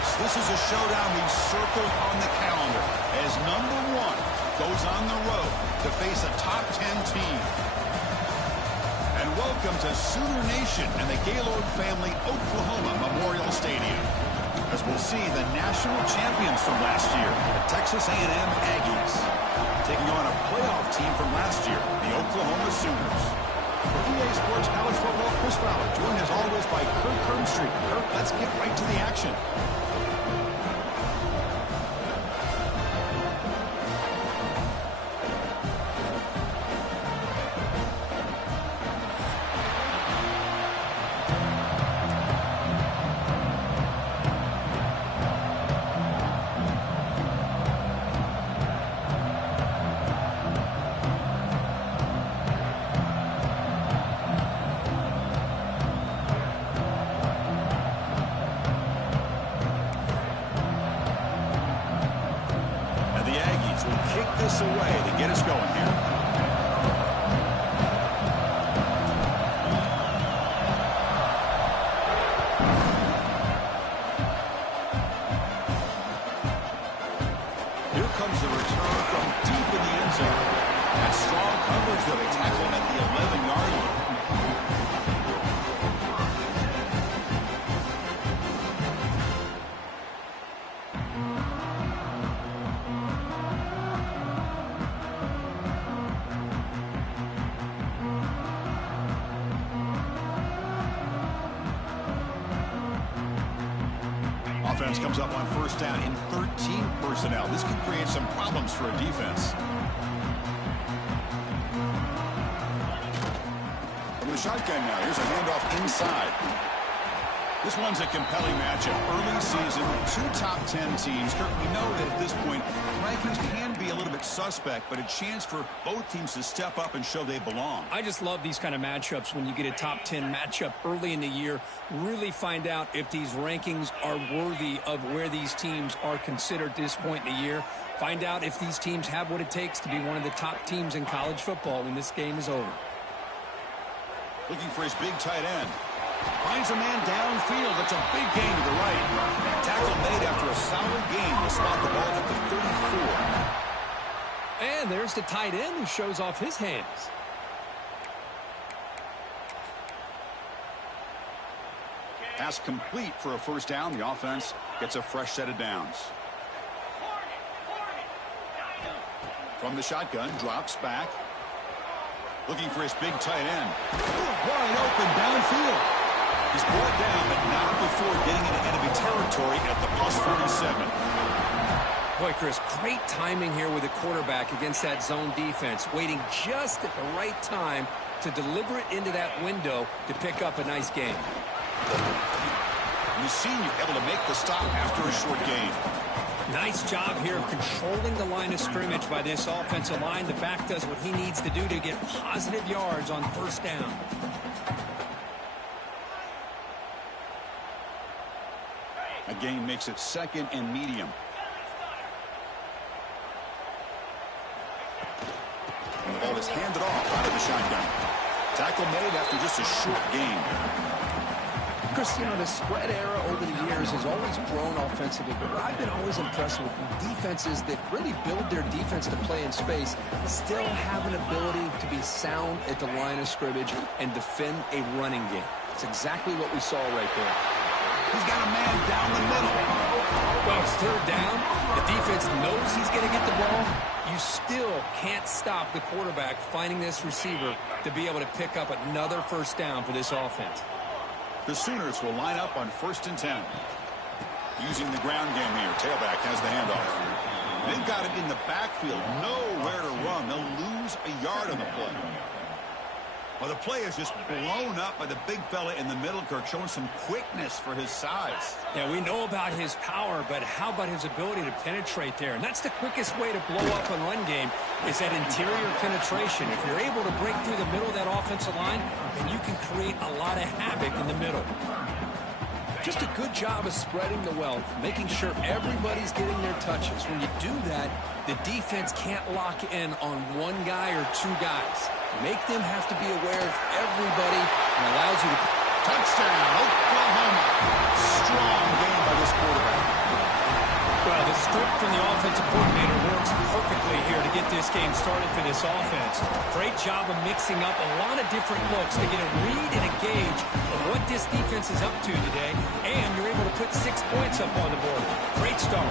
folks, this is a showdown we've circled on the calendar as number 1 goes on the road to face a top 10 team. And welcome to Sooner Nation and the Gaylord Family Oklahoma Memorial Stadium, as we'll see the national champions from last year, the Texas A&M Aggies, taking on a playoff team from last year, the Oklahoma Sooners. For EA Sports College Football, Chris Fowler, joined as always by Kirk Herbstreit. Kirk, let's get right to the action. Away to get us going here. Here comes the return from deep in the end zone. And strong coverage though, they tackle him at the 11-yard line. Offense comes up on first down in 13 personnel. This could create some problems for a defense. From the shotgun now, here's a handoff inside. This one's a compelling matchup. Early season, 2 top 10 teams. Kirk, we know that at this point, rankings can be a little bit suspect, but a chance for both teams to step up and show they belong. I just love these kind of matchups when you get a top 10 matchup early in the year. Really find out if these rankings are worthy of where these teams are considered at this point in the year. Find out if these teams have what it takes to be one of the top teams in college football when this game is over. Looking for his big tight end. Finds a man downfield. That's a big gain to the right. Tackle made after a solid gain to spot the ball at the 34. And there's the tight end who shows off his hands. Pass complete for a first down. The offense gets a fresh set of downs. From the shotgun, drops back. Looking for his big tight end. Wide open downfield. He's brought down, but not before getting into enemy territory at the +47. Boy, Chris, great timing here with the quarterback against that zone defense, waiting just at the right time to deliver it into that window to pick up a nice gain. The senior able to make the stop after a short gain. Nice job here of controlling the line of scrimmage by this offensive line. The back does what he needs to do to get positive yards on first down. A gain makes it second and medium. And the ball is handed off out of the shotgun. Tackle made after just a short gain. Chris, you know, the spread era over the years has always grown offensively, but I've been always impressed with defenses that really build their defense to play in space, still have an ability to be sound at the line of scrimmage and defend a running game. It's exactly what we saw right there. He's got a man down the middle. Well, it's third down. The defense knows he's going to get the ball. You still can't stop the quarterback finding this receiver to be able to pick up another first down for this offense. The Sooners will line up on 1st and 10. Using the ground game here. Tailback has the handoff. They've got him in the backfield. Nowhere to run. They'll lose a yard on the play. Well, the play is just blown up by the big fella in the middle, Kirk, showing some quickness for his size. Yeah, we know about his power, but how about his ability to penetrate there? And that's the quickest way to blow up a run game is that interior penetration. If you're able to break through the middle of that offensive line, then you can create a lot of havoc in the middle. Just a good job of spreading the wealth, making sure everybody's getting their touches. When you do that, the defense can't lock in on one guy or two guys. Make them have to be aware of everybody and allows you to... Touchdown, Oklahoma. Strong game by this quarterback. Well, the script from the offensive coordinator works perfectly here to get this game started for this offense. Great job of mixing up a lot of different looks to get a read and a gauge of what this defense is up to today, and you're able to put 6 points up on the board. Great start.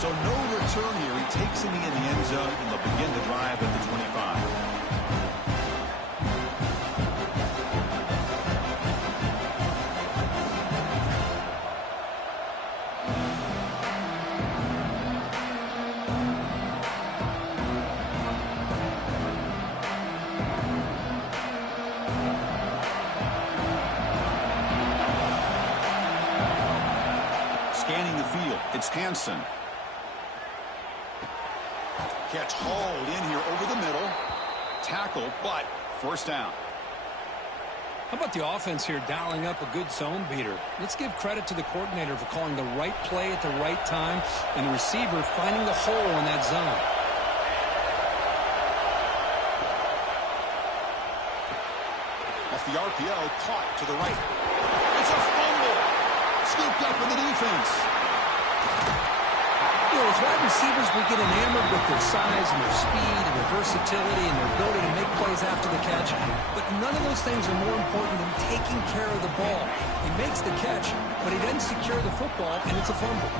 So no return here. He takes him in the end zone, and they'll begin the drive at the 25. Scanning the field, it's Hansen. Catch hauled in here over the middle. Tackle, but first down. How about the offense here dialing up a good zone beater? Let's give credit to the coordinator for calling the right play at the right time and the receiver finding the hole in that zone. Off the RPO, caught to the right. It's a fumble. Scooped up with the defense. You know, as wide receivers, we get enamored with their size and their speed and their versatility and their ability to make plays after the catch. But none of those things are more important than taking care of the ball. He makes the catch, but he doesn't secure the football, and it's a fumble.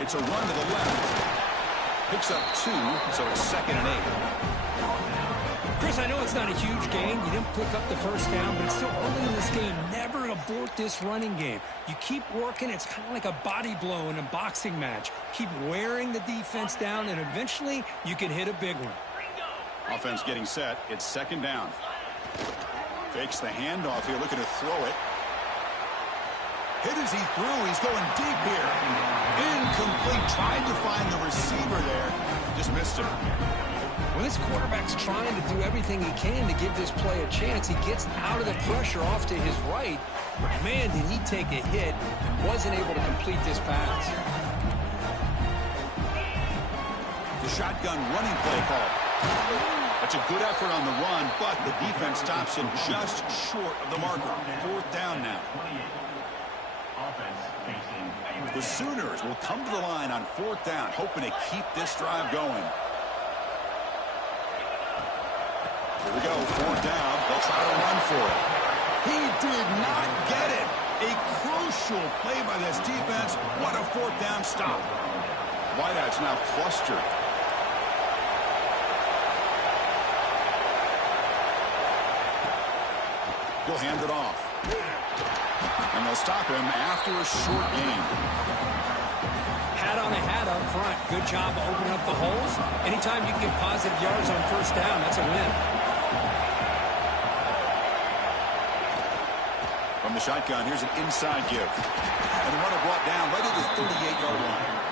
It's a run to the left. Picks up 2, so it's 2nd and 8. Chris, I know it's not a huge gain. You didn't pick up the first down, but it's still early in this game. Never abort this running game. You keep working. It's kind of like a body blow in a boxing match. Keep wearing the defense down, and eventually you can hit a big one. Offense getting set. It's 2nd down. Fakes the handoff here, looking to throw it. Hit as he threw. He's going deep here. Incomplete. Tried to find the receiver there. Just missed him. When this quarterback's trying to do everything he can to give this play a chance, he gets out of the pressure off to his right. But man, did he take a hit and wasn't able to complete this pass. The shotgun running play call. That's a good effort on the run, but the defense stops him just short of the marker. 4th down now. The Sooners will come to the line on 4th down, hoping to keep this drive going. Here we go, 4th down. They'll try to run for it. He did not get it. A crucial play by this defense. What a 4th down stop. Wideouts now clustered. He'll hand it off. And they'll stop him after a short gain. Hat on a hat up front. Good job opening up the holes. Anytime you can get positive yards on 1st down, that's a win. From the shotgun, here's an inside give. And the runner brought down right at the 38-yard line.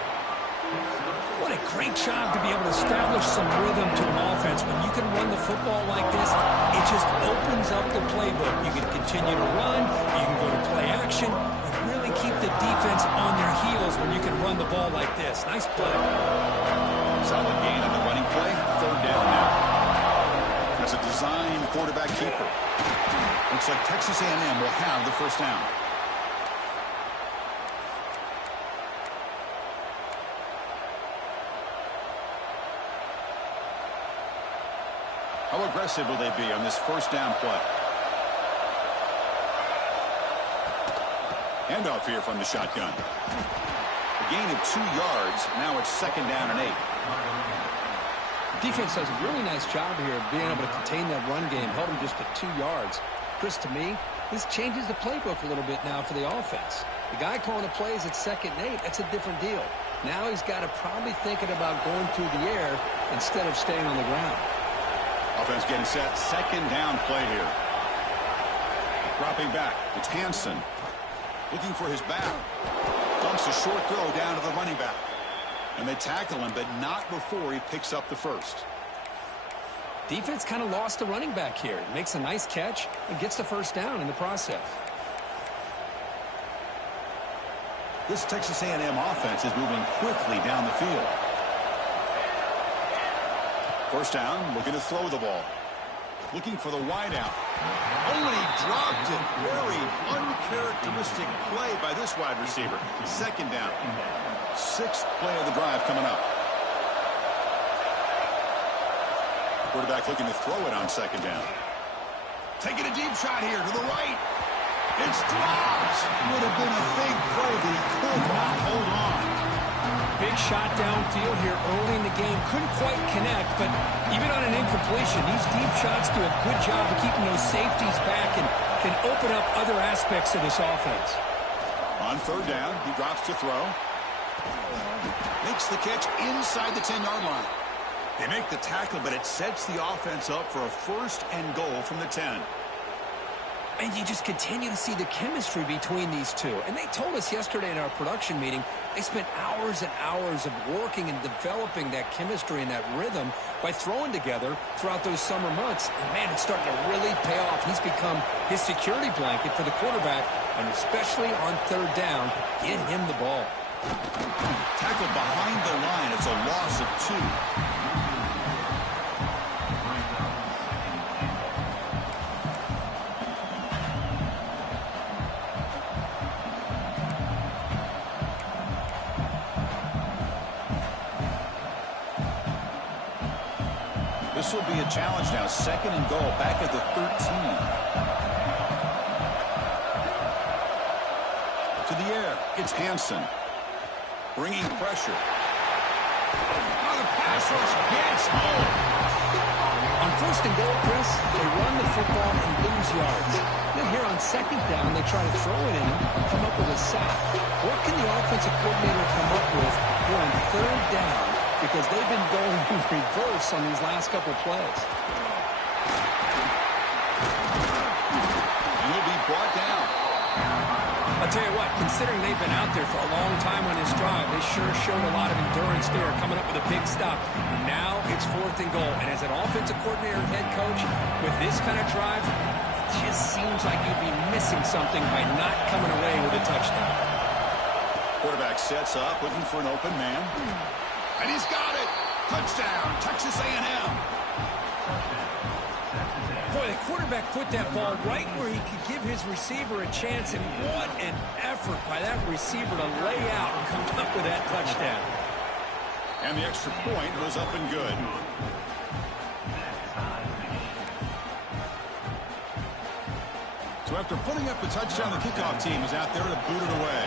What a great job to be able to establish some rhythm to an offense. When you can run the football like this, it just opens up the playbook. You can continue to run, you can go to play action, and really keep the defense on their heels when you can run the ball like this. Nice play. Solid gain on the running play. 3rd down now. That's a design quarterback keeper. Looks like Texas A&M will have the 1st down. How aggressive will they be on this 1st down play? Handoff here from the shotgun. A gain of 2 yards. Now it's 2nd down and 8. Defense does a really nice job here of being able to contain that run game. Held him just at 2 yards. Chris, to me, this changes the playbook a little bit now for the offense. The guy calling the plays at 2nd and 8, that's a different deal. Now he's got to probably thinking about going through the air instead of staying on the ground. Offense getting set. 2nd down play here. Dropping back. It's Hansen. Looking for his back. Dumps a short throw down to the running back. And they tackle him, but not before he picks up the 1st. Defense kind of lost the running back here. Makes a nice catch and gets the 1st down in the process. This Texas A&M offense is moving quickly down the field. First down, looking to throw the ball. Looking for the wideout. Oh, he dropped it. Very uncharacteristic play by this wide receiver. Second down. Sixth play of the drive coming up. Quarterback looking to throw it on second down. Taking a deep shot here to the right. It's dropped. Would have been a big play, but he could not hold on. Big shot downfield here early in the game. Couldn't quite connect, but even on an incompletion, these deep shots do a good job of keeping those safeties back and can open up other aspects of this offense. On third down, he drops to throw. Makes the catch inside the 10-yard line. They make the tackle, but it sets the offense up for a first and goal from the 10. And you just continue to see the chemistry between these two. And they told us yesterday in our production meeting, they spent hours and hours of working and developing that chemistry and that rhythm by throwing together throughout those summer months. And, man, it's starting to really pay off. He's become his security blanket for the quarterback, and especially on third down, get him the ball. Tackled behind the line. It's a loss of 2. This will be a challenge now. Second and goal, back at the 13. To the air, it's Hansen. Bringing pressure. Oh, the pass rush gets home. On first and goal, Chris, they run the football and lose yards. Then here on second down, they try to throw it in and come up with a sack. What can the offensive coordinator come up with here on third down? Because they've been going in reverse on these last couple plays. And he'll be brought down. I'll tell you what, considering they've been out there for a long time on this drive, they sure showed a lot of endurance there, coming up with a big stop. Now it's fourth and goal. And as an offensive coordinator and head coach, with this kind of drive, it just seems like you'd be missing something by not coming away with a touchdown. Quarterback sets up, looking for an open man. And he's got it. Touchdown, Texas A&M. Boy, the quarterback put that ball right where he could give his receiver a chance, and what an effort by that receiver to lay out and come up with that touchdown. And the extra point was up and good. So after putting up the touchdown, the kickoff team is out there to boot it away.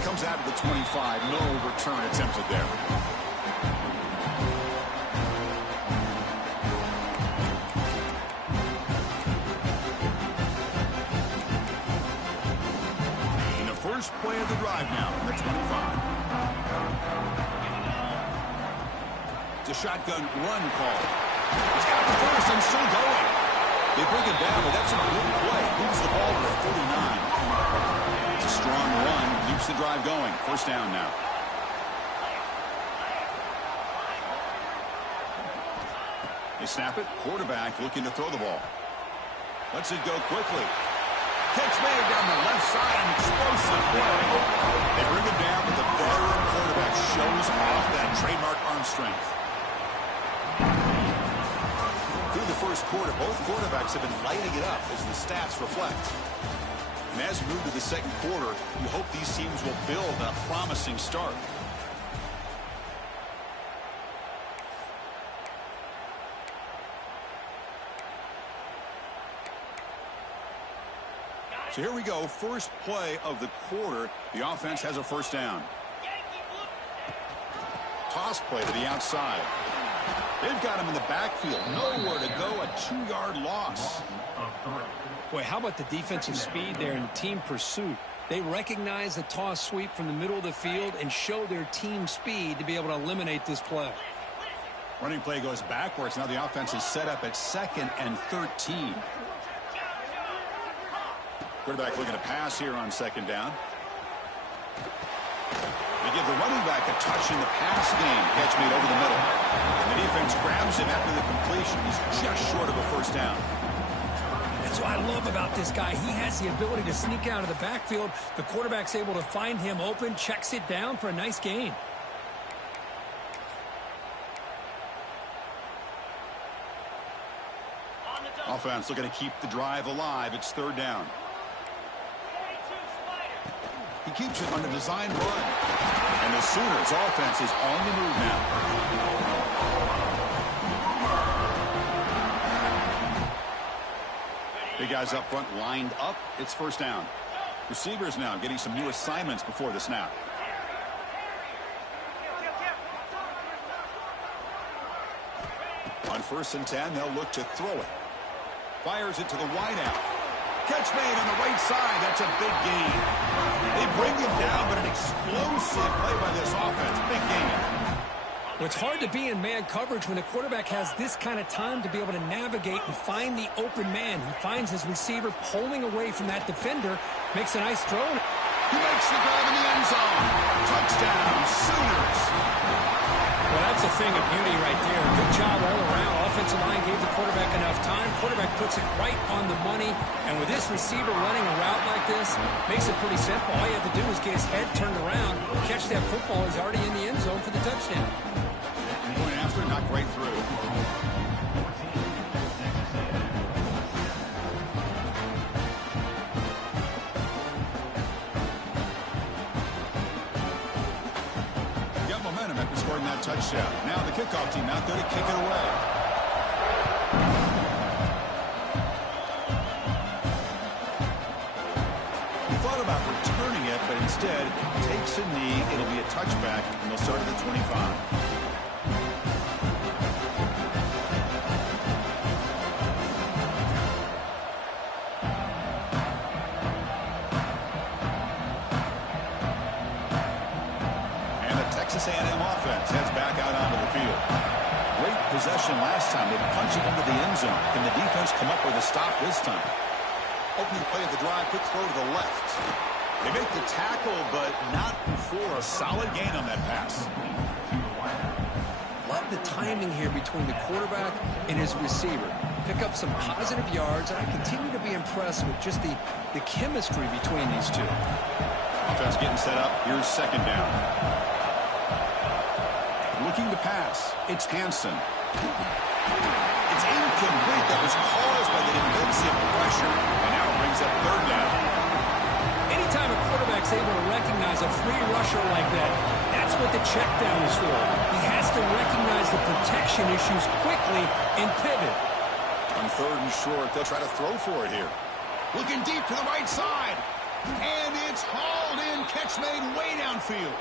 Comes out of the 25. No return attempted there. In the first play of the drive now from the 25. It's a shotgun run call. It's got the first and still going. They bring it down, but that's a good play. Moves the ball to the 49. It's a strong run. Keeps the drive going. First down now. They snap it. Quarterback looking to throw the ball. Lets it go quickly. Catch made down the left side. An explosive play. They bring it down, but the veteran quarterback shows off that trademark arm strength. Through the first quarter, both quarterbacks have been lighting it up as the stats reflect. And as we move to the second quarter, we hope these teams will build on a promising start. So here we go, first play of the quarter. The offense has a first down. Toss play to the outside. They've got him in the backfield. Nowhere to go, a 2-yard loss. Boy, how about the defensive speed there and team pursuit? They recognize the toss sweep from the middle of the field and show their team speed to be able to eliminate this play. Running play goes backwards. Now the offense is set up at 2nd and 13. Quarterback looking to pass here on second down. They give the running back a touch in the pass game. Catch made over the middle. And the defense grabs him after the completion. separation is just short of a first down. That's what I love about this guy. He has the ability to sneak out of the backfield. The quarterback's able to find him open, checks it down for a nice gain. Offense looking to keep the drive alive. It's third down. He keeps it on the design run. And the Sooners offense is on the move now. Big guys up front lined up. It's first down. Receivers now getting some new assignments before the snap. On 1st and 10, they'll look to throw it. Fires it to the wideout. Catch made on the right side. That's a big gain. They bring him down, but an explosive play by this offense. Big gain. Well, it's hard to be in man coverage when the quarterback has this kind of time to be able to navigate and find the open man. He finds his receiver pulling away from that defender, makes a nice throw. He makes the grab in the end zone. Touchdown, Sooners. Well, that's a thing of beauty right there. Good job all around. Offensive line gave the quarterback enough time. Quarterback puts it right on the money. And with this receiver running a route like this, makes it pretty simple. All you have to do is get his head turned around, catch that football. He's already in the end zone for the touchdown. Going after, knocked right through. After scoring that touchdown. Now the kickoff team out there to kick it away. He thought about returning it, but instead takes a knee. It'll be a touchback, and they'll start at the 25. Texas A&M offense heads back out onto the field. Great possession last time. They punch it into the end zone. Can the defense come up with a stop this time? Opening play of the drive, quick throw to the left. They make the tackle, but not before a solid gain on that pass. Love the timing here between the quarterback and his receiver. Pick up some positive yards, and I continue to be impressed with just the chemistry between these two. Offense getting set up. Here's second down. Looking to pass. It's Hansen. It's incomplete. That was caused by the defensive pressure. And now it brings up third down. Anytime a quarterback's able to recognize a free rusher like that, that's what the check down is for. He has to recognize the protection issues quickly and pivot. On 3rd and short, they'll try to throw for it here. Looking deep to the right side. And it's hauled in. Catch made way downfield.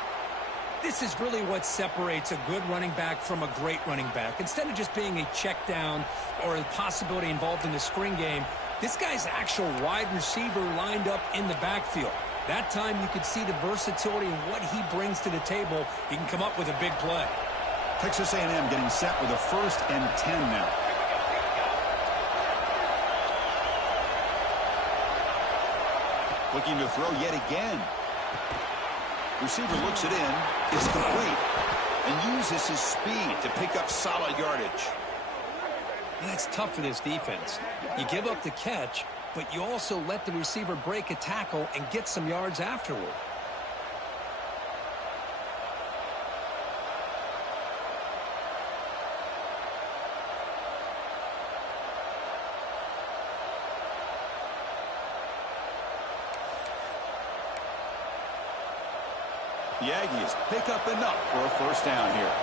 This is really what separates a good running back from a great running back. Instead of just being a check down or a possibility involved in the screen game, this guy's actual wide receiver lined up in the backfield. That time you could see the versatility and what he brings to the table. He can come up with a big play. Texas A&M getting set with a 1st and 10 now. Looking to throw yet again. Receiver looks it in. It's complete. And uses his speed to pick up solid yardage. That's tough for this defense. You give up the catch, but you also let the receiver break a tackle and get some yards afterward. The Aggies pick up enough for a first down here.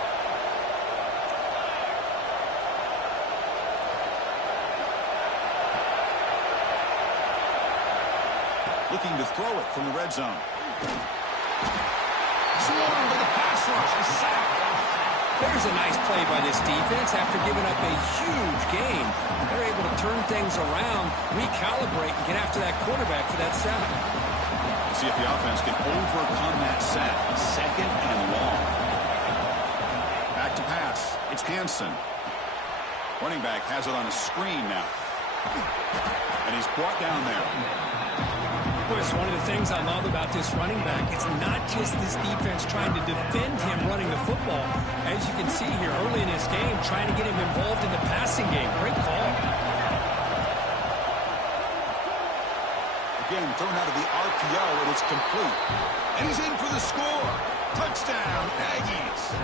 Looking to throw it from the red zone. Swarmed by the pass rush. A sack. There's a nice play by this defense. After giving up a huge gain, they're able to turn things around, recalibrate, and get after that quarterback for that sack. See if the offense can overcome that sack. 2nd and long. Back to pass. It's Hansen. Running back has it on a screen now. And he's brought down there. Well, it's one of the things I love about this running back. It's not just this defense trying to defend him running the football. As you can see here early in this game, trying to get him involved in the passing game. Great call. Again, thrown out of the RPO, and it's complete. And he's in for the score. Touchdown, Aggies.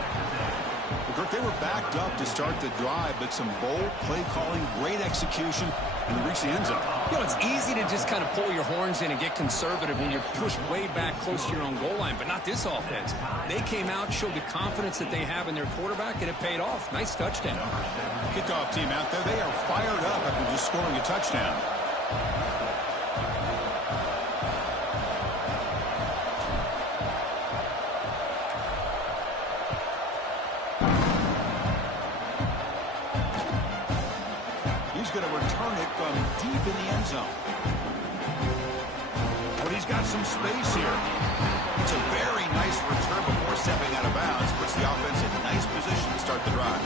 Kirk, they were backed up to start the drive, but some bold play calling, great execution, and they reached the end zone. You know, it's easy to just kind of pull your horns in and get conservative when you're pushed way back close to your own goal line, but not this offense. They came out, showed the confidence that they have in their quarterback, and it paid off. Nice touchdown. Kickoff team out there, they are fired up after just scoring a touchdown. Going to return it from deep in the end zone. But he's got some space here. It's a very nice return before stepping out of bounds. Puts the offense in nice position to start the drive.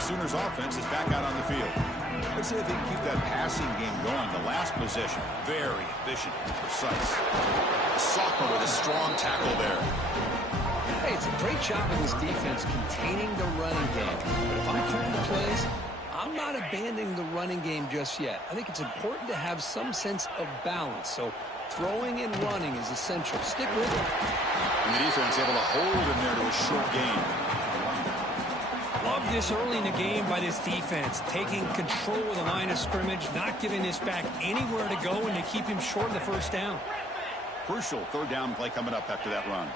Sooners offense is back out on the field. Let's see if they can keep that passing game going. The last possession, very efficient and precise. Sophomore with a strong tackle there. Hey, it's a great job of this defense containing the running game. But if I'm calling the plays, I'm not abandoning the running game just yet. I think it's important to have some sense of balance. So throwing and running is essential. Stick with it. And the defense able to hold him there to a short gain. Love this early in the game by this defense, taking control of the line of scrimmage, not giving this back anywhere to go, and to keep him short of the first down. Crucial third down play coming up after that run.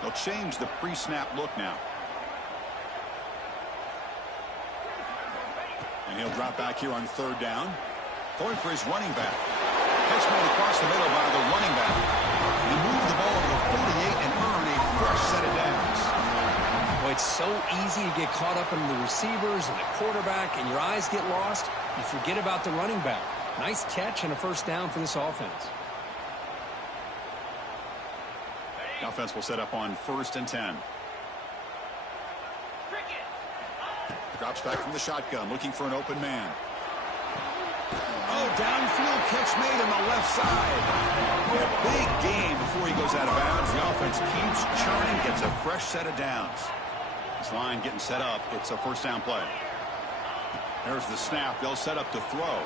They'll change the pre-snap look now. And he'll drop back here on third down. Going for his running back. Catch made across the middle by the running back. He moved the ball to the 48 and earned a fresh set of downs. Well, it's so easy to get caught up in the receivers and the quarterback, and your eyes get lost. You forget about the running back. Nice catch and a first down for this offense. The offense will set up on 1st and 10. Drops back from the shotgun, looking for an open man. Oh, downfield catch made on the left side. A big gain before he goes out of bounds. The offense keeps churning, gets a fresh set of downs. This line getting set up. It's a first down play. There's the snap. They'll set up to throw.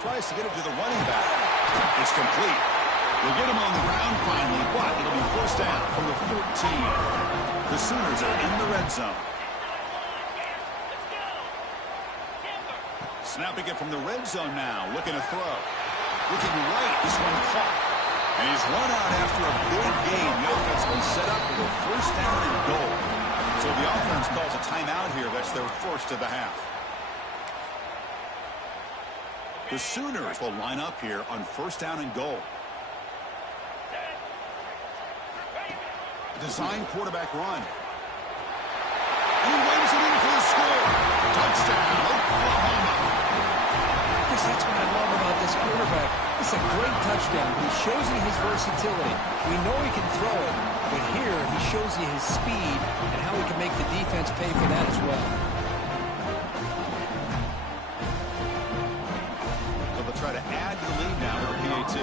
Tries to get it to the running back. It's complete. We'll get him on the ground finally, but it'll be first down from the 14. The Sooners are in the red zone. Snapping it from the red zone now. Looking to throw. Looking right. This one caught. And he's run out after a big gain. The offense will set up with a first down and goal. So the offense calls a timeout here. That's their first of the half. The Sooners will line up here on first down and goal. Design quarterback run. And he waves it in for the score. Touchdown, Oklahoma. That's what I love about this quarterback. It's a great touchdown. He shows you his versatility. We know he can throw it, but here he shows you his speed and how he can make the defense pay for that as well. So they'll try to add to the lead now with a PAT.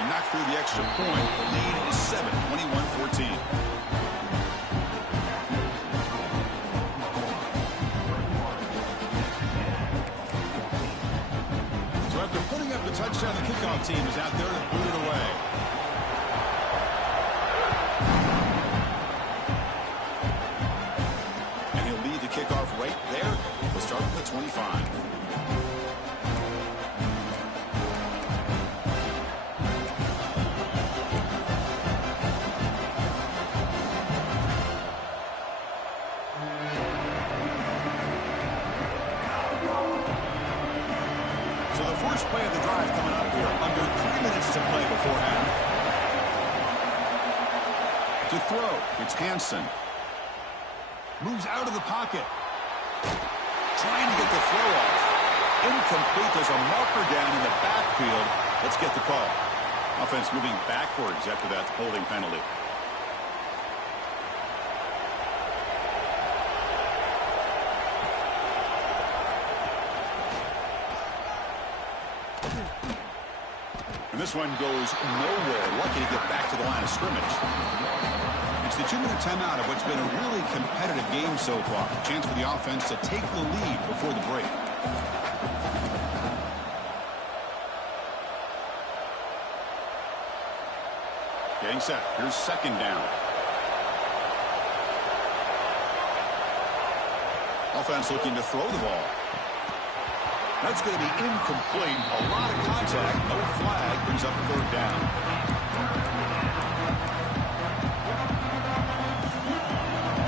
He knocked through the extra point. The lead is 7, 21-14. Putting up the touchdown, the kickoff team is out there to boot it away. And he'll lead the kickoff right there. We'll start with the 25. Play of the drive coming up here. Under 3 minutes to play before half. To throw, it's Hansen. Moves out of the pocket. Trying to get the throw off. Incomplete. There's a marker down in the backfield. Let's get the call. Offense moving backwards after that holding penalty. And this one goes nowhere. Lucky to get back to the line of scrimmage. It's the 2-minute timeout of what's been a really competitive game so far. Chance for the offense to take the lead before the break. Getting set. Here's second down. Offense looking to throw the ball. That's going to be incomplete. A lot of contact. No flag. Brings up third down.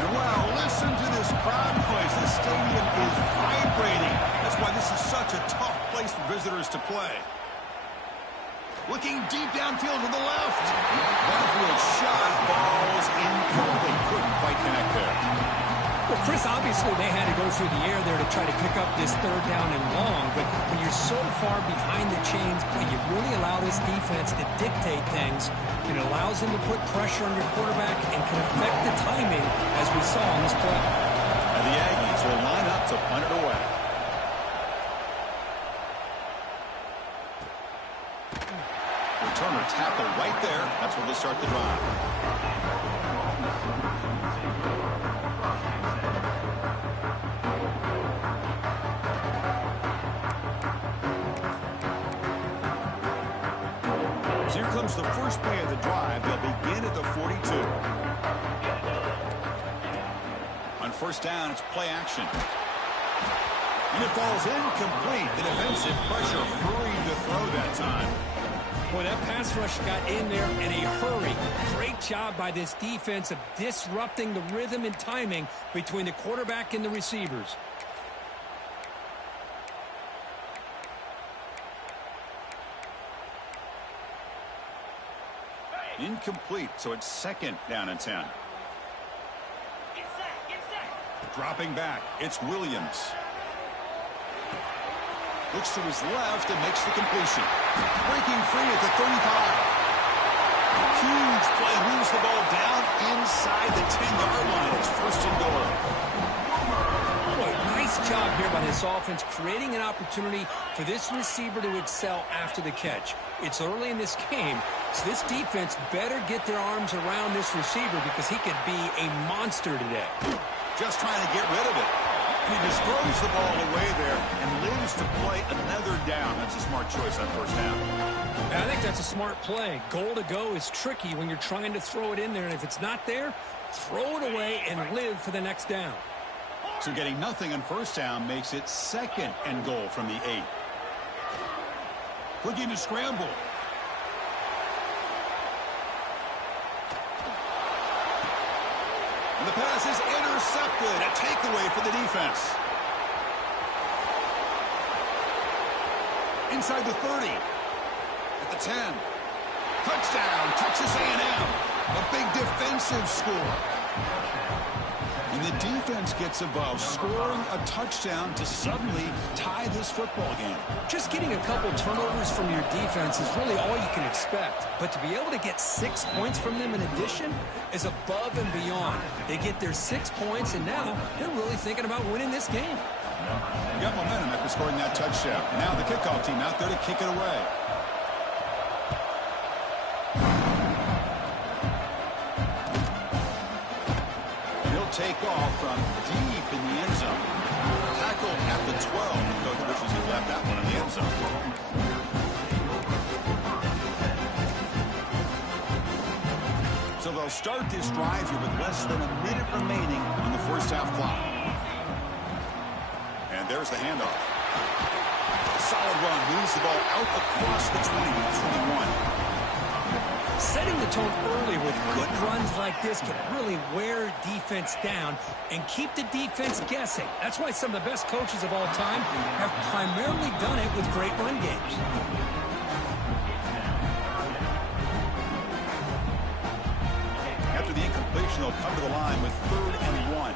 And wow, listen to this crowd noise. The stadium is vibrating. That's why this is such a tough place for visitors to play. Looking deep downfield to the left. Downfield shot. Ball's incomplete. Couldn't quite connect there. Well, Chris, obviously they had to go through the air there to try to pick up this third down and long, but when you're so far behind the chains, when you really allow this defense to dictate things, it allows them to put pressure on your quarterback and can affect the timing, as we saw on this play. And the Aggies will line up to punt it away. Returner tackle right there. That's where they start the drive. So here comes the first play of the drive. They'll begin at the 42. On first down, it's play action. And it falls incomplete. The defensive pressure hurried to throw that time. Boy, that pass rush got in there in a hurry. Great job by this defense of disrupting the rhythm and timing between the quarterback and the receivers. Incomplete, so it's second down and 10. Dropping back, it's Williams. Looks to his left and makes the completion. Breaking free at the 35. Huge play, moves the ball down inside the 10-yard line. It's first and goal. Boy, nice job here by this offense, creating an opportunity for this receiver to excel after the catch. It's early in this game, so this defense better get their arms around this receiver because he could be a monster today. Just trying to get rid of it. And he just throws the ball away there and lives to play another down. That's a smart choice on first down. I think that's a smart play. Goal to go is tricky when you're trying to throw it in there, and if it's not there, throw it away and live for the next down. So getting nothing on first down makes it second and goal from the 8. Looking to scramble. And the pass is intercepted. A takeaway for the defense. Inside the 30. At the 10. Touchdown, Texas A&M. A big defensive score. And the defense gets above, scoring a touchdown to suddenly tie this football game. Just getting a couple turnovers from your defense is really all you can expect. But to be able to get 6 points from them in addition is above and beyond. They get their 6 points, and now they're really thinking about winning this game. Got momentum after scoring that touchdown. Now the kickoff team out there to kick it away. Take off from deep in the end zone. Tackled at the 12. Coach wishes he left that one in the end zone. So they'll start this drive here with less than a minute remaining on the first half clock. And there's the handoff. Solid run. Moves the ball out across the 20-21. Setting the tone early with good runs like this can really wear defense down and keep the defense guessing. That's why some of the best coaches of all time have primarily done it with great run games. After the incompletion, they'll come to the line with 3rd and 1.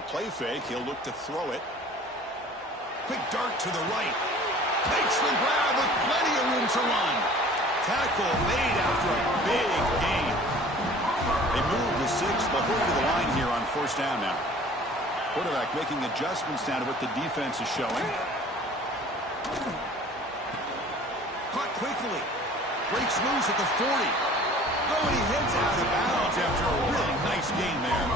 the play fake. He'll look to throw it. Quick dart to the right. Makes the grab with plenty of room to run. Tackle made after a big gain. They move the 6. They'll hurry to the line here on first down now. Quarterback making adjustments down to what the defense is showing. Caught quickly. Breaks loose at the 40. Oh, and he heads out of bounds after a really nice gain there.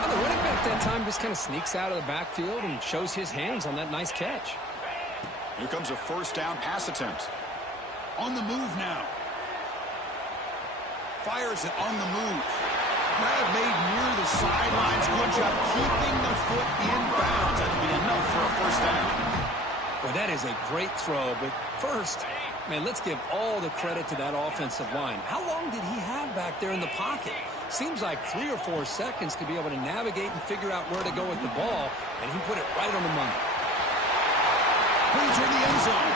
Well, the running back that time just kind of sneaks out of the backfield and shows his hands on that nice catch. Here comes a first down pass attempt. On the move now. Fires it on the move. Grab made near the sidelines. Good job keeping the foot in bounds. That'll be enough for a first down. Well, that is a great throw, but first, man, let's give all the credit to that offensive line. How long did he have back there in the pocket? Seems like 3 or 4 seconds to be able to navigate and figure out where to go with the ball, and he put it right on the money. Brings her in the end zone.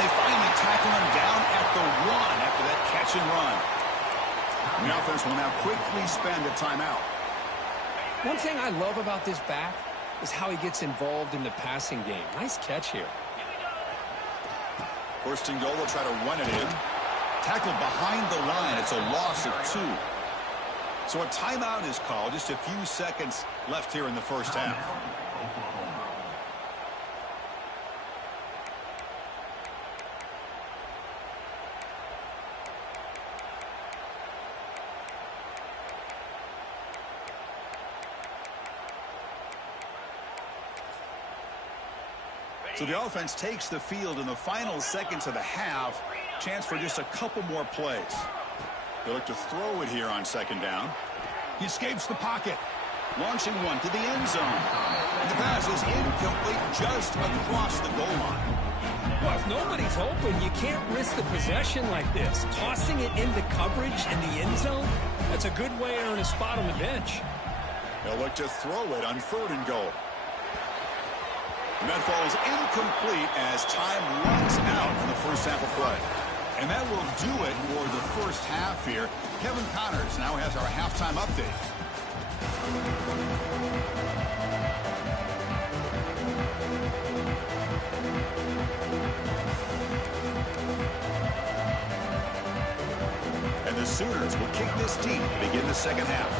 They finally tackle him down at the 1 after that catch and run. The offense will now quickly spend a timeout. One thing I love about this back is how he gets involved in the passing game. Nice catch here. First and goal, they'll try to run it in. Tackled behind the line. It's a loss of 2. So a timeout is called. Just a few seconds left here in the first half. So the offense takes the field in the final seconds of the half. Chance for just a couple more plays. They look to throw it here on second down. He escapes the pocket. Launching one to the end zone. And the pass is incomplete just across the goal line. Well, if nobody's open, you can't risk the possession like this. Tossing it into coverage in the end zone, that's a good way to earn a spot on the bench. They'll look to throw it on third and goal. And that falls incomplete as time runs out in the first half of play. And that will do it for the first half here. Kevin Connors now has our halftime update. And the Sooners will kick this deep to begin the second half.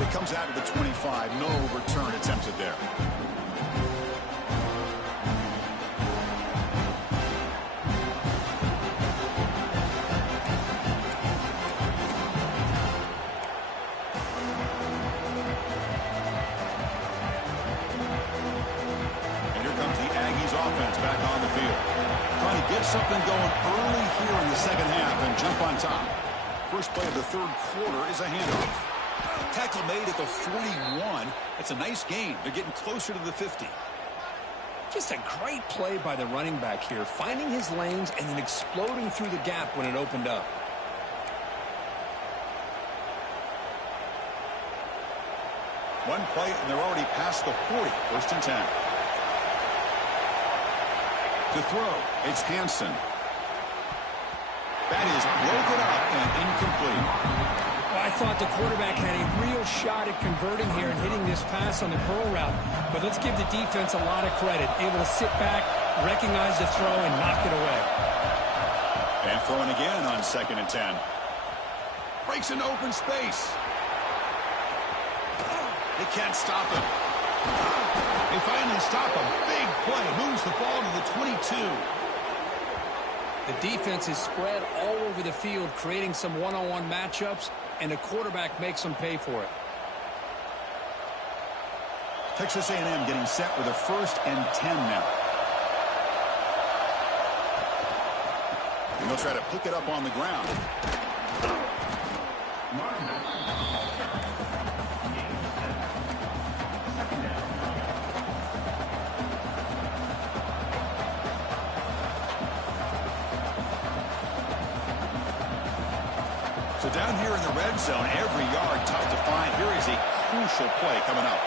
It comes out of the 25. No return attempted there. And here comes the Aggies offense back on the field. Trying to get something going early here in the second half and jump on top. First play of the third quarter is a handoff. Tackle made at the 41. It's a nice gain. They're getting closer to the 50. Just a great play by the running back here, finding his lanes and then exploding through the gap when it opened up. One play, and they're already past the 40. First and 10. To throw, it's Hansen. That is broken up and incomplete. Well, I thought the quarterback had a real shot at converting here and hitting this pass on the curl route. But let's give the defense a lot of credit. Able to sit back, recognize the throw, and knock it away. And throwing again on second and 10. Breaks into open space. They can't stop him. They finally stop him. Big play. Moves the ball to the 22. The defense is spread all over the field, creating some one-on-one matchups, and the quarterback makes them pay for it. Texas A&M getting set with a first and 10 now. And they'll try to pick it up on the ground. So down here in the red zone, every yard tough to find. Here is a crucial play coming up.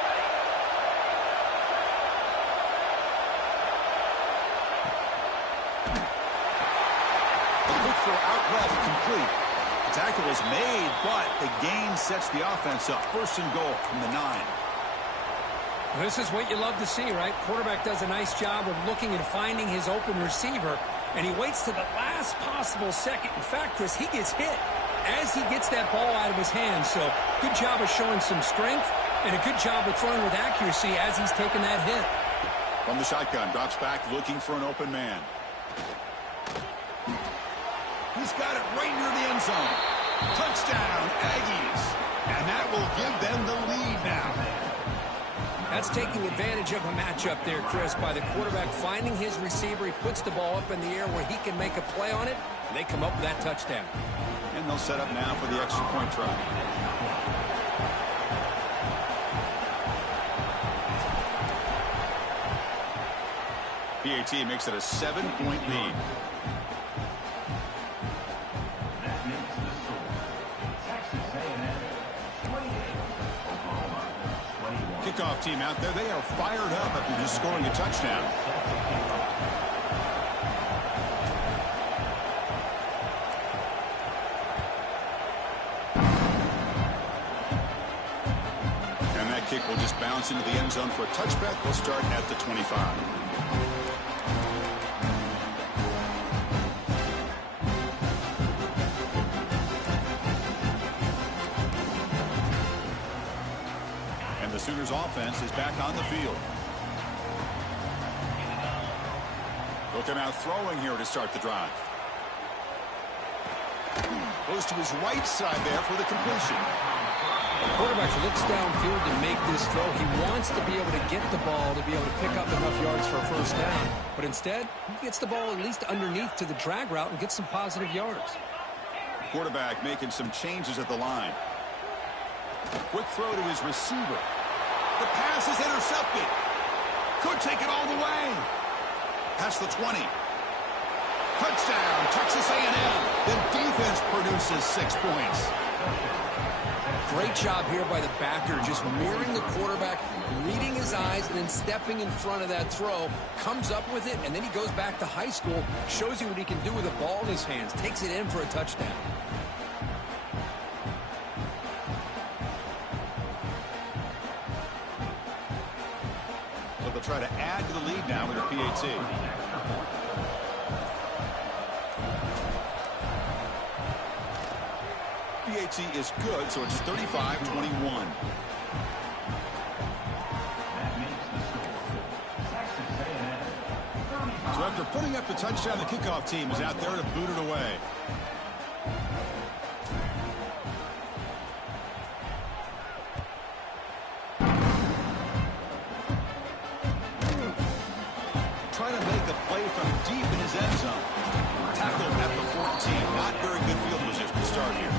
The look for out left complete. Tackle is made, but the gain sets the offense up. First and goal from the 9. This is what you love to see, right? Quarterback does a nice job of looking and finding his open receiver, and he waits to the last possible second. In fact, Chris, he gets hit as he gets that ball out of his hands. So good job of showing some strength and a good job of throwing with accuracy as he's taking that hit. From the shotgun, drops back looking for an open man. He's got it right near the end zone. Touchdown, Aggies. And that will give them the lead now. That's taking advantage of a matchup there, Chris, by the quarterback finding his receiver. He puts the ball up in the air where he can make a play on it, and they come up with that touchdown. And they'll set up now for the extra point try. PAT makes it a 7-point lead. Kickoff team out there, they are fired up after just scoring a touchdown. And that kick will just bounce into the end zone for a touchback. We'll start at the 25. Sooners offense is back on the field. Looking out throwing here to start the drive. Goes to his right side there for the completion. The quarterback looks downfield to make this throw. He wants to be able to get the ball to be able to pick up enough yards for a first down. But instead, he gets the ball at least underneath to the drag route and gets some positive yards. Quarterback making some changes at the line. Quick throw to his receiver. The pass is intercepted. Could take it all the way. Past the 20. Touchdown, Texas A&M. The defense produces 6 points. Great job here by the backer, just mirroring the quarterback, reading his eyes, and then stepping in front of that throw. Comes up with it, and then he goes back to high school, shows you what he can do with the ball in his hands, takes it in for a touchdown. Try to add to the lead now with a PAT. PAT is good, so it's 35-21. So after putting up the touchdown, the kickoff team is out there to boot it away. Trying to make a play from deep in his end zone. Tackled at the 14. Not very good field position to start here.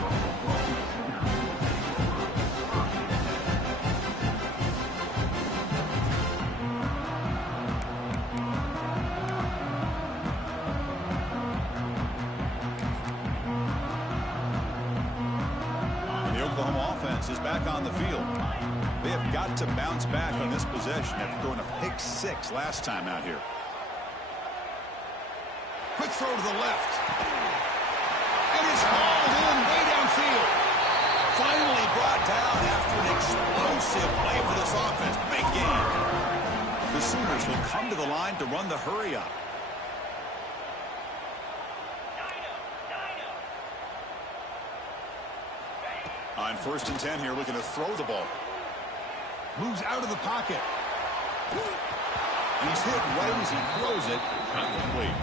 And the Oklahoma offense is back on the field. They have got to bounce back on this possession after throwing a pick 6 last time out here. Quick throw to the left. And it's hauled in way downfield. Finally brought down after an explosive play for this offense. Big game. The Sooners will come to the line to run the hurry up. On 1st and 10 here, looking to throw the ball. Moves out of the pocket. He's hit right as he throws it. Not complete.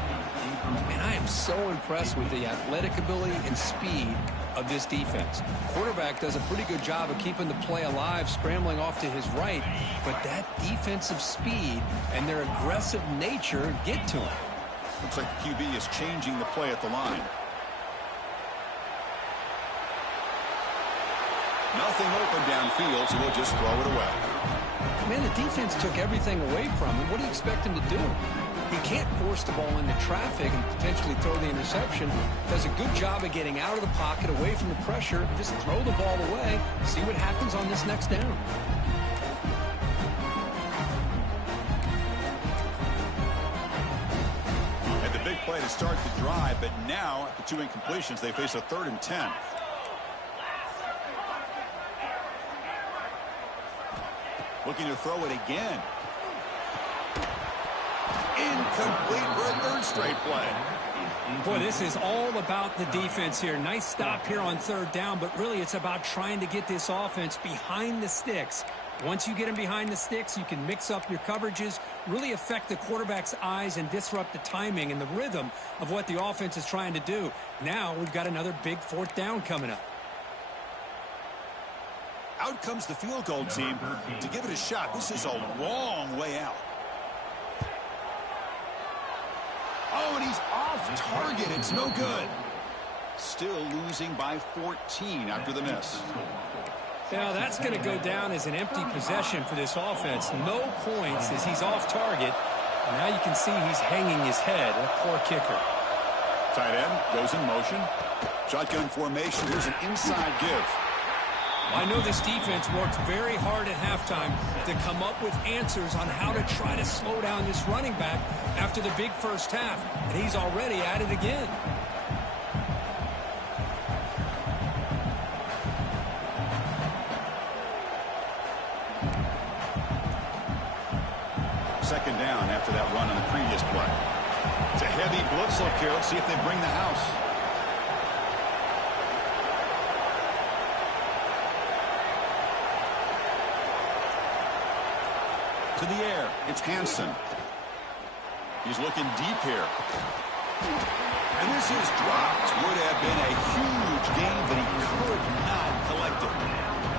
And I am so impressed with the athletic ability and speed of this defense. Quarterback does a pretty good job of keeping the play alive, scrambling off to his right, but that defensive speed and their aggressive nature get to him. Looks like the QB is changing the play at the line. Nothing open downfield, so we'll just throw it away. Man, the defense took everything away from him. What do you expect him to do? He can't force the ball into traffic and potentially throw the interception. Does a good job of getting out of the pocket, away from the pressure. Just throw the ball away. See what happens on this next down. And the big play to start the drive, but now, after 2 incompletions, they face a 3rd and 10. Looking to throw it again. Incomplete for a third straight play. Boy, this is all about the defense here. Nice stop here on third down, but really it's about trying to get this offense behind the sticks. Once you get them behind the sticks, you can mix up your coverages, really affect the quarterback's eyes and disrupt the timing and the rhythm of what the offense is trying to do. Now we've got another big fourth down coming up. Out comes the field goal team to give it a shot. This is a long way out. Oh, and he's off target. It's no good. Still losing by 14 after the miss. Now that's going to go down as an empty possession for this offense. No points as he's off target. And now you can see he's hanging his head. A poor kicker. Tight end goes in motion. Shotgun formation. Here's an inside give. I know this defense worked very hard at halftime to come up with answers on how to try to slow down this running back after the big first half. And he's already at it again. Second down after that run on the previous play. It's a heavy blitz look here. Let's see if they bring the house. To the air, it's Hansen. He's looking deep here. And this is dropped. Would have been a huge gain, but he could not collect it.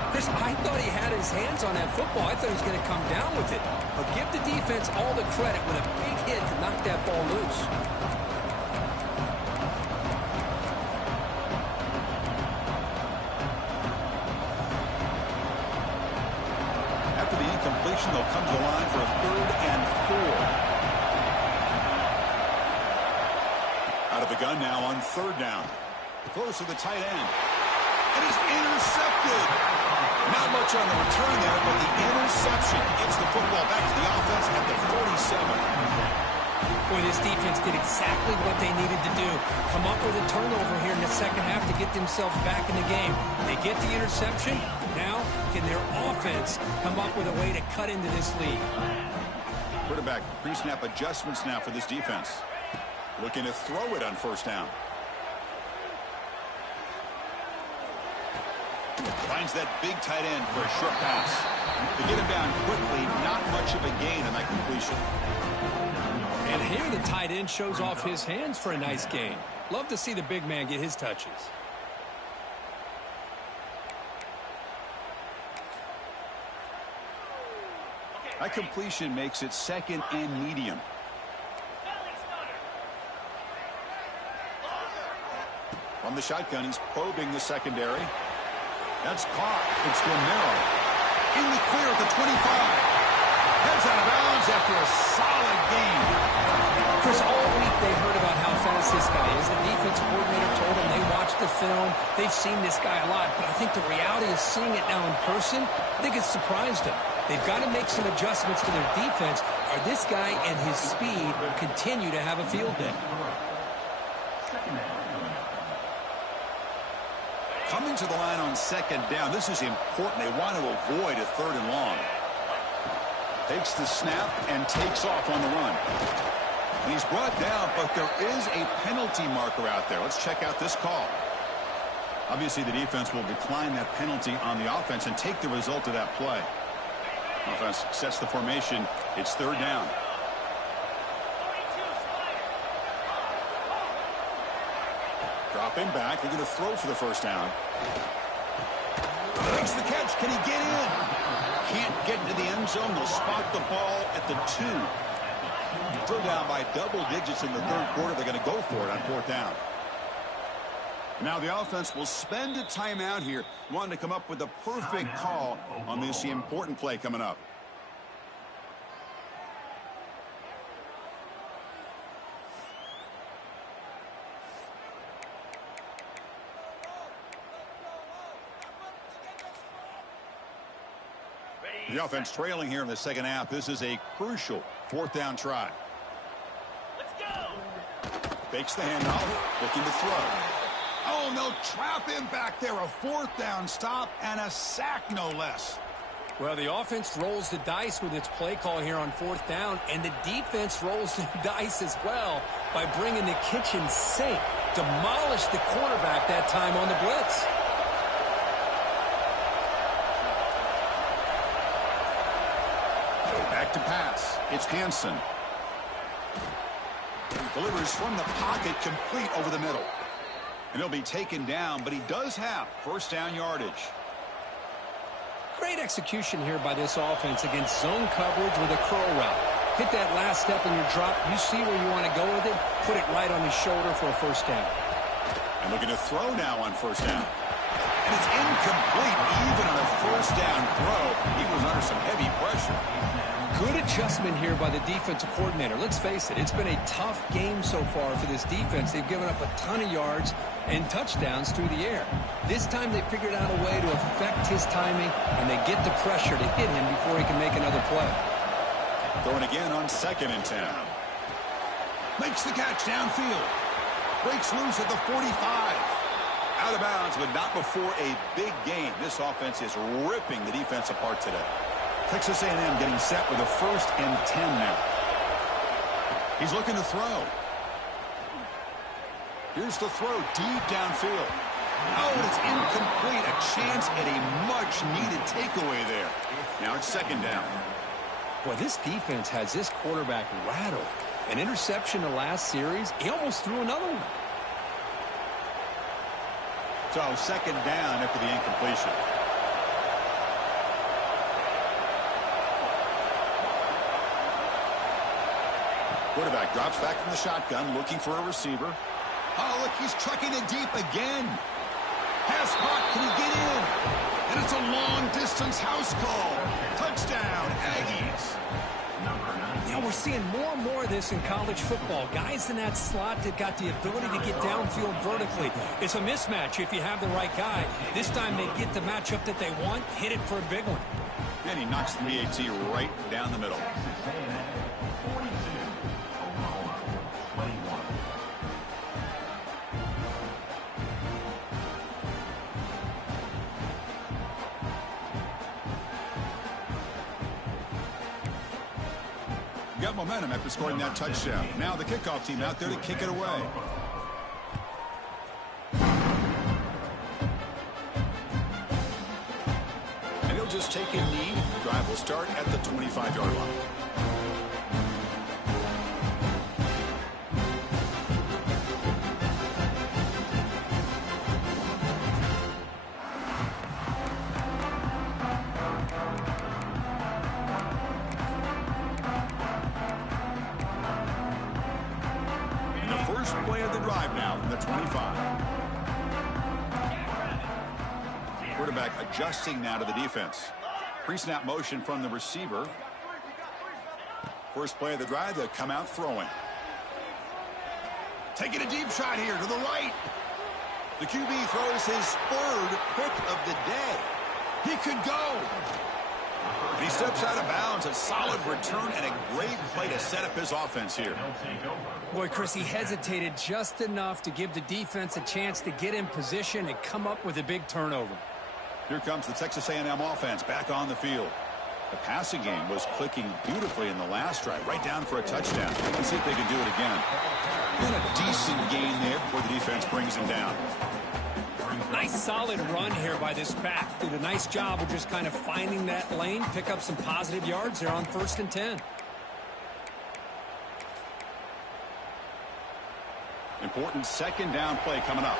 Chris, I thought he had his hands on that football. I thought he was going to come down with it. But give the defense all the credit with a big hit to knock that ball loose. They'll come to the line for a 3rd and 4. Out of the gun now on 3rd down. Close to the tight end. And he's intercepted. Not much on the return there, but the interception gets the football back to the offense at the 47. Boy, this defense did exactly what they needed to do. Come up with a turnover here in the second half to get themselves back in the game. They get the interception. Now, can their offense come up with a way to cut into this lead? Quarterback pre-snap adjustments now for this defense. Looking to throw it on 1st down. Finds that big tight end for a short pass. To get him down quickly, not much of a gain on that completion. And here the tight end shows off his hands for a nice gain. Love to see the big man get his touches. That completion makes it 2nd and medium. From the shotgun, he's probing the secondary. That's caught. It's Romero. In the clear at the 25. Heads out of bounds after a solid game. Chris, all week they heard about how fast this guy is. The defense coordinator told them they watched the film. They've seen this guy a lot, but I think the reality is seeing it now in person, I think it's surprised them. They've got to make some adjustments to their defense, or this guy and his speed will continue to have a field day. Coming to the line on 2nd down, this is important. They want to avoid a 3rd and long. Takes the snap and takes off on the run. And he's brought down, but there is a penalty marker out there. Let's check out this call. Obviously, the defense will decline that penalty on the offense and take the result of that play. Offense sets the formation. It's 3rd down. Dropping back. They're going to throw for the 1st down. Makes the catch. Can he get in? Can't get into the end zone. They'll spot the ball at the 2. Still down by double digits in the 3rd quarter. They're going to go for it on 4th down. Now the offense will spend a timeout here, wanting to come up with the perfect call on this important play coming up. The offense trailing here in the 2nd half. This is a crucial 4th down try. Let's go. Fakes the handoff, looking to throw. Oh, no, trap him back there. A 4th down stop and a sack, no less. Well, the offense rolls the dice with its play call here on 4th down, and the defense rolls the dice as well by bringing the kitchen sink. Demolished the quarterback that time on the blitz. Back to pass. It's Hansen. Delivers from the pocket, complete over the middle. And he'll be taken down, but he does have first down yardage. Great execution here by this offense against zone coverage with a curl route. Hit that last step in your drop. You see where you want to go with it. Put it right on his shoulder for a first down. And looking to throw now on first down. And it's incomplete even on a first down throw. He was under some heavy pressure. Good adjustment here by the defensive coordinator. Let's face it, it's been a tough game so far for this defense. They've given up a ton of yards and touchdowns through the air. This time they figured out a way to affect his timing, and they get the pressure to hit him before he can make another play. Throwing again on 2nd and 10. Makes the catch downfield. Breaks loose at the 45. Out of bounds, but not before a big game. This offense is ripping the defense apart today. Texas A&M getting set with a 1st and 10 now. He's looking to throw. Here's the throw deep downfield. Oh, it's incomplete. A chance at a much-needed takeaway there. Now it's 2nd down. Boy, this defense has this quarterback rattled. An interception the last series. He almost threw another one. So 2nd down after the incompletion. Quarterback drops back from the shotgun, looking for a receiver. Oh, look, he's trucking it deep again. Pass caught, can he get in? And it's a long-distance house call. Touchdown, Aggies. You know, we're seeing more and more of this in college football. Guys in that slot that got the ability to get downfield vertically. It's a mismatch if you have the right guy. This time they get the matchup that they want, hit it for a big one. And he knocks the PAT right down the middle. Got momentum after scoring that touchdown. Now the kickoff team out there to kick it away. And he'll just take a knee. The drive will start at the 25-yard line. Play of the drive now from the 25. Quarterback adjusting now to the defense. Pre-snap motion from the receiver. First play of the drive, they'll come out throwing. Taking a deep shot here to the right. The QB throws his 3rd pick of the day. He could go. And he steps out of bounds. A solid return and a great play to set up his offense here. Boy, Chris, he hesitated just enough to give the defense a chance to get in position and come up with a big turnover. Here comes the Texas A&M offense back on the field. The passing game was clicking beautifully in the last drive, right down for a touchdown. Let's see if they can do it again. And a decent gain there before the defense brings him down. Nice solid run here by this back. Did a nice job of just kind of finding that lane, pick up some positive yards there on 1st and 10. Important 2nd down play coming up.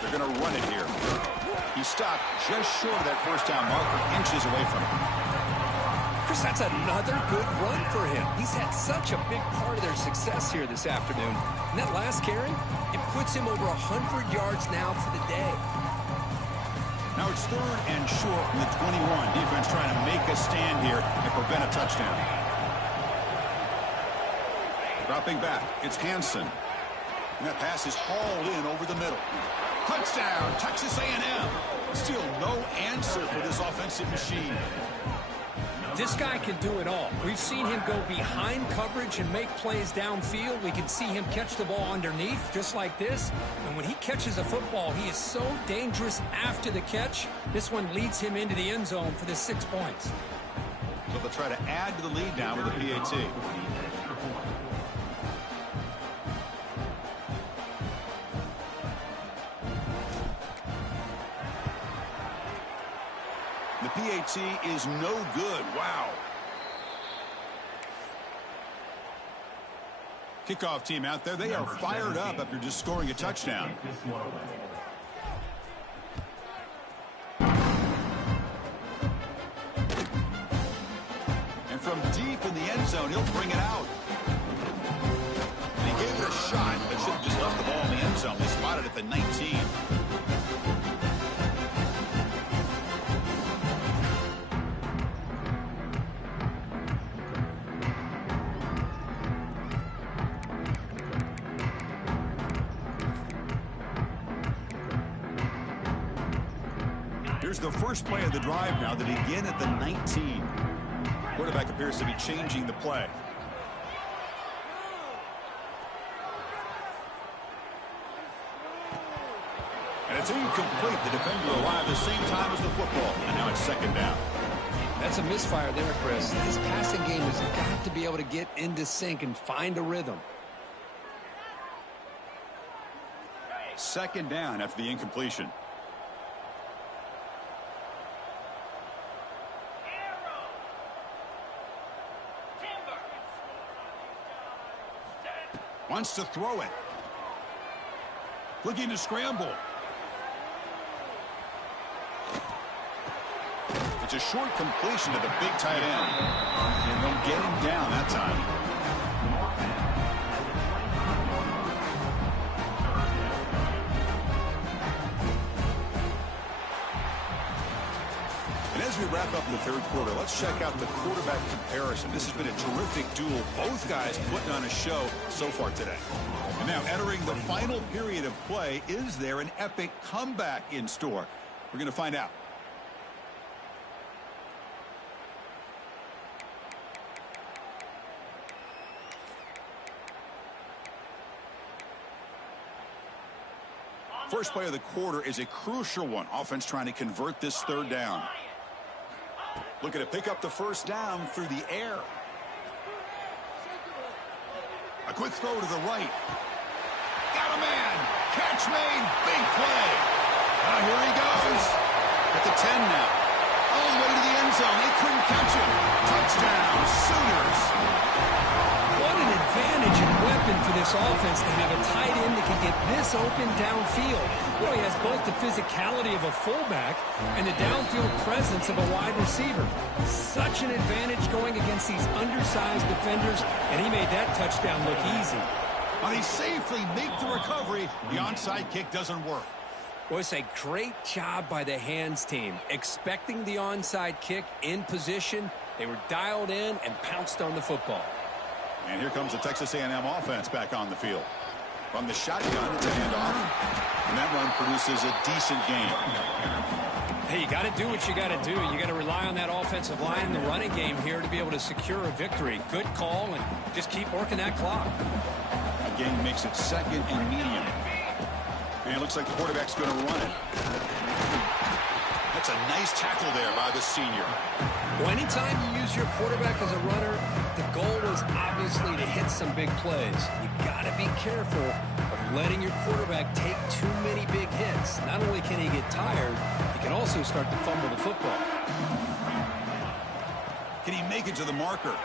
They're going to run it here. He stopped just short of that first down marker, inches away from him. Chris, that's another good run for him. He's had such a big part of their success here this afternoon. And that last carry, it puts him over 100 yards now for the day. Now it's 3rd and short from the 21. Defense trying to make a stand here and prevent a touchdown. Dropping back, it's Hansen. And that pass is hauled in over the middle. Touchdown, Texas A&M. Still no answer for this offensive machine. This guy can do it all. We've seen him go behind coverage and make plays downfield. We can see him catch the ball underneath, just like this. And when he catches a football, he is so dangerous after the catch. This one leads him into the end zone for the 6 points. So they'll try to add to the lead now with the PAT. The PAT is no good. Wow. Kickoff team out there. They are fired up after just scoring a touchdown. And from deep in the end zone, he'll bring it out. And he gave it a shot, but should have just left the ball in the end zone. They spotted it at the 19. Here's the first play of the drive now that begin at the 19. Quarterback appears to be changing the play. And it's incomplete. The defender arrived at the same time as the football. And now it's second down. That's a misfire there, Chris. This passing game has got to be able to get into sync and find a rhythm. Second down after the incompletion. Wants to throw it. Looking to scramble. It's a short completion to the big tight end. And they'll get him down that time. And as we wrap up the third quarter, let's check out the quarterback comparison. This has been a terrific duel. Both guys putting on a show so far today. And now entering the final period of play, is there an epic comeback in store? We're going to find out. First play of the quarter is a crucial one. Offense trying to convert this third down. Looking to pick up the first down through the air. A quick throw to the right. Got a man. Catch made. Big play. Here he goes. At the 10 now. All the way to the end zone. They couldn't catch him. Touchdown, Sooners. What an advantage and weapon for this offense to have a tight end that can get this open downfield. Well, he has both the physicality of a fullback and the downfield presence of a wide receiver. Such an advantage going against these undersized defenders, and he made that touchdown look easy. Well, they safely make the recovery. The onside kick doesn't work. Well, it's a great job by the hands team. Expecting the onside kick in position, they were dialed in and pounced on the football. And here comes the Texas A&M offense back on the field. From the shotgun, it's a handoff. And that run produces a decent gain. Hey, you got to do what you got to do. You got to rely on that offensive line in the running game here to be able to secure a victory. Good call, and just keep working that clock. Again, makes it second and medium. And it looks like the quarterback's going to run it. That's a nice tackle there by the senior. Well, anytime you use your quarterback as a runner, the goal is obviously to hit some big plays. You got to be careful of letting your quarterback take too many big hits. Not only can he get tired, he can also start to fumble the football. Can he make it to the marker?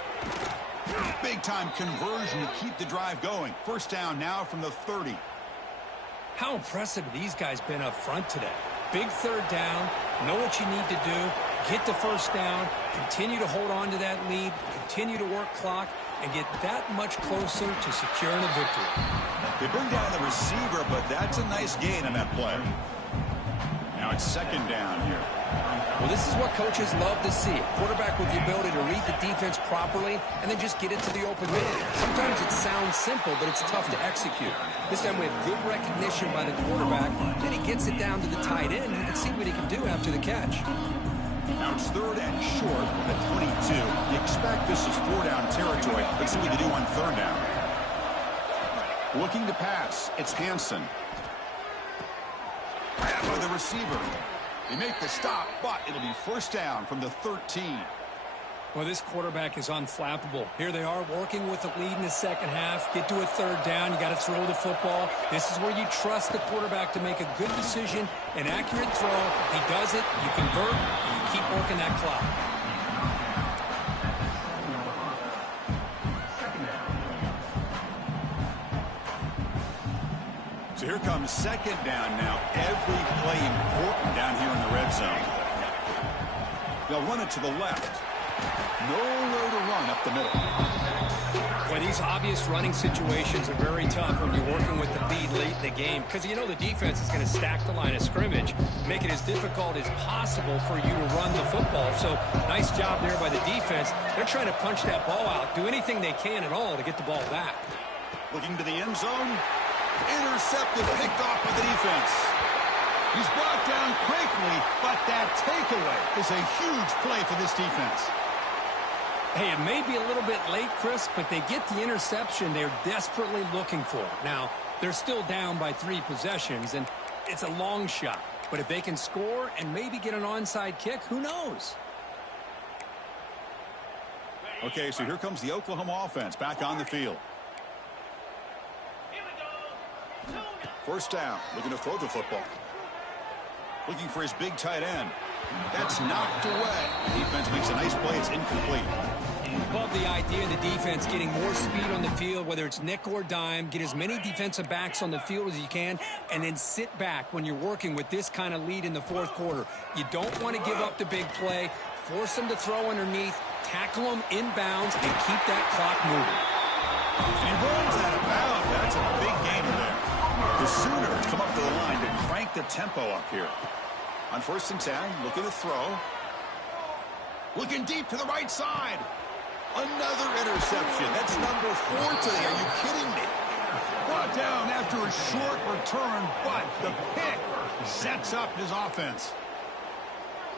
Big-time conversion to keep the drive going. First down now from the 30. How impressive have these guys been up front today? Big third down, know what you need to do, get the first down, continue to hold on to that lead, continue to work clock, and get that much closer to securing a victory. They bring down the receiver, but that's a nice gain on that play. Now it's second down here. Well, this is what coaches love to see. A quarterback with the ability to read the defense properly and then just get it to the open man. Sometimes it sounds simple, but it's tough to execute. This time we have good recognition by the quarterback. Then he gets it down to the tight end. You can see what he can do after the catch. Now it's 3rd and short at 22. You expect this is 4-down territory. Let's see what they do on 3rd down. Looking to pass. It's Hansen. Grab by the receiver. They make the stop, but it'll be 1st down from the 13. Well, this quarterback is unflappable. Here they are working with the lead in the second half. Get to a 3rd down. You got to throw the football. This is where you trust the quarterback to make a good decision, an accurate throw. He does it. You convert, and you keep working that clock. So here comes 2nd down now. Every play important down here in the red zone. They'll run it to the left. Nowhere to run up the middle. Well, these obvious running situations are very tough when you're working with the lead late in the game because you know the defense is going to stack the line of scrimmage, make it as difficult as possible for you to run the football. So nice job there by the defense. They're trying to punch that ball out, do anything they can at all to get the ball back. Looking to the end zone. Intercepted, picked off by the defense. He's brought down quickly, but that takeaway is a huge play for this defense. Hey, it may be a little bit late, Chris, but they get the interception they're desperately looking for. Now, they're still down by 3 possessions, and it's a long shot. But if they can score and maybe get an onside kick, who knows? Okay, so here comes the Oklahoma offense back on the field. Here we go. 1st down, looking to throw the football. Looking for his big tight end. That's knocked away. The defense makes a nice play. It's incomplete. Love the idea of the defense getting more speed on the field, whether it's nickel or dime. Get as many defensive backs on the field as you can, and then sit back when you're working with this kind of lead in the 4th quarter. You don't want to give up the big play. Force them to throw underneath, tackle them inbounds, and keep that clock moving. And he rolls out of bounds. That's a big gain there. The Sooners come up to the line to crank the tempo up here. On 1st and 10, looking to throw. Looking deep to the right side. Another interception. That's number 4 today. Are you kidding me? Brought down after a short return, but the pick sets up his offense.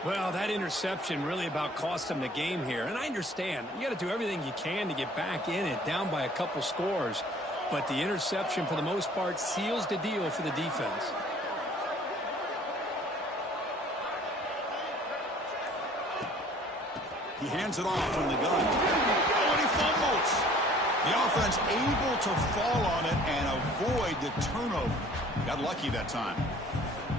Well, that interception really about cost them the game here. And I understand. You got to do everything you can to get back in it, down by a couple scores. But the interception, for the most part, seals the deal for the defense. He hands it off from the gun. Oh, and he fumbles. The offense able to fall on it and avoid the turnover. Got lucky that time.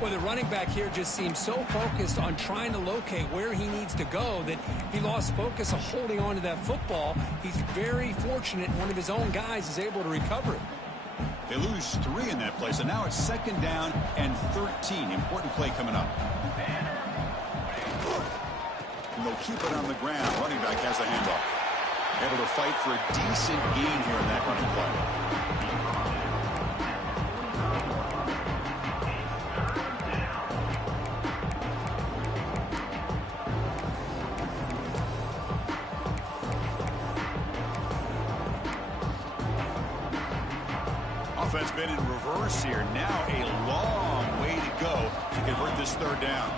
Well, the running back here just seems so focused on trying to locate where he needs to go that he lost focus of holding on to that football. He's very fortunate one of his own guys is able to recover it. They lose 3 in that play, so now it's 2nd down and 13. Important play coming up. And they'll keep it on the ground. Running back has the handoff. Able to fight for a decent gain here in that running play. Offense been in reverse here. Now a long way to go to convert this 3rd down.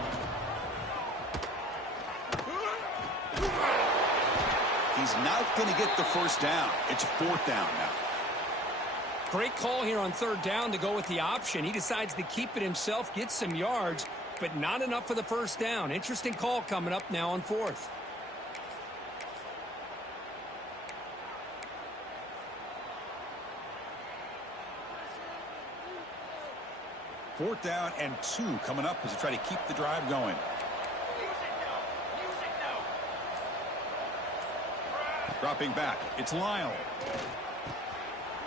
He's not going to get the 1st down. It's 4th down now. Great call here on 3rd down to go with the option. He decides to keep it himself, get some yards, but not enough for the 1st down. Interesting call coming up now on 4th. Fourth down and 2 coming up as they try to keep the drive going. Dropping back. It's Lyle.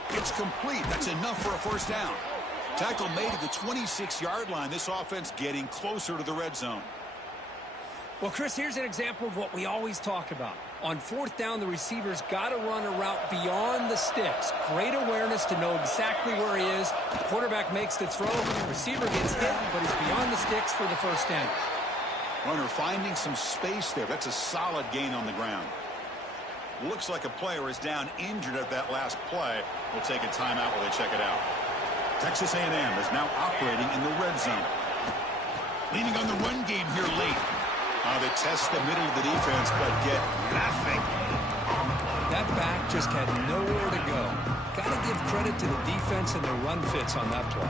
It's complete. That's enough for a 1st down. Tackle made at the 26-yard line. This offense getting closer to the red zone. Well, Chris, here's an example of what we always talk about. On 4th down, the receiver's got to run a route beyond the sticks. Great awareness to know exactly where he is. The quarterback makes the throw. The receiver gets hit, but he's beyond the sticks for the 1st down. Runner finding some space there. That's a solid gain on the ground. Looks like a player is down injured at that last play. We'll take a timeout while they check it out. Texas A&M is now operating in the red zone. Leaning on the run game here late. Now they test the middle of the defense, but get nothing. That back just had nowhere to go. Got to give credit to the defense and the run fits on that play.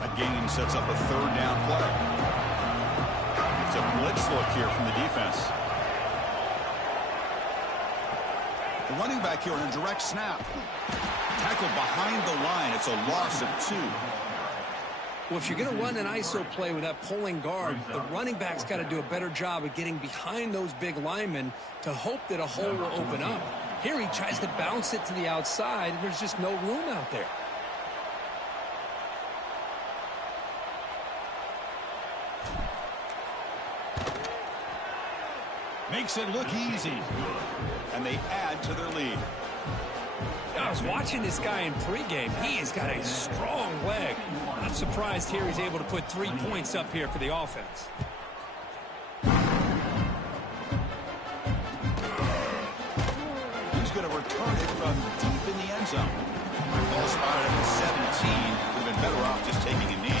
That gain sets up a third down play. It's a blitz look here from the defense. The running back here on a direct snap. Tackled behind the line. It's a loss of 2. Well, if you're going to run an ISO play with that pulling guard, the running back's got to do a better job of getting behind those big linemen to hope that a hole will open up. Here he tries to bounce it to the outside, and there's just no room out there. Makes it look easy. And they add to their lead. I was watching this guy in pregame. He has got a strong leg. Not surprised here he's able to put 3 points up here for the offense. He's going to return it from deep in the end zone. Ball spotted at the 17. Would have been better off just taking a knee.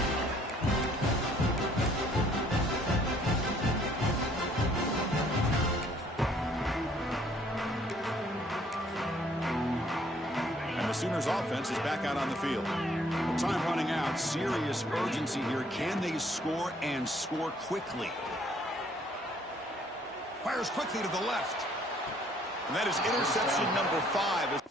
Sooners offense is back out on the field. Time running out. Serious urgency here. Can they score and score quickly? Fires quickly to the left. And that is interception number 5.